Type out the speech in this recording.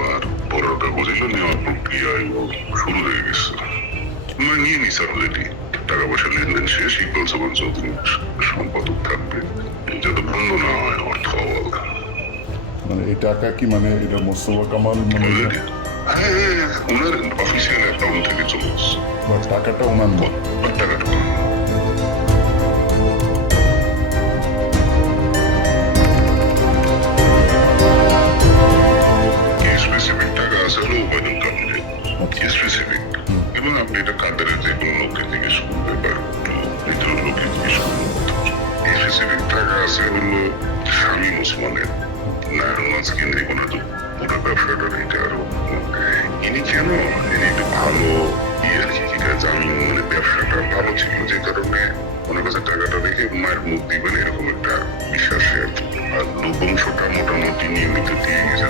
টাকাটা নেওয়ার প্রক্রিয়া এবং শুরু হয়ে গেছে আমরা নিয়ে স্যার অলরেডি টাকা পয়সা লেনদেন শেষ ইকবাল সোমান চৌধুরী সম্পাদক থাকবে যাতে বন্ধ না হয় অর্থ অভাব মানে এই টাকা কি মানে এটা মোস্তফা কামাল মানে হ্যাঁ হ্যাঁ, হ্যাঁ, ওনার অফিসিয়াল অ্যাকাউন্ট থেকে চলে টাকাটা ওনার না ইয়েস এবং আপনি এটা কাতারের যে কোনো লোককে জিজ্ঞেস করতে পারেন। ভিতরের লোককে জিজ্ঞেস এই রিসিভিং টাকা আছে হলো স্বামী মুসলমানের নারায়ণগঞ্জ কেন্দ্রিক ওনার তো পুরো ব্যবসাটা এটা আরও ইনি কেন? ইনি একটু ভালো ইয়ে জামিন মানে ব্যবসাটা ভালো ছিল যে কারণে ওনার কাছে টাকাটা রেখে মায়ের মুখ দিবেন মানে এরকম একটা বিশ্বাসের আর দুবংশটা মোটামুটি নিয়মিত দিয়ে গেছে।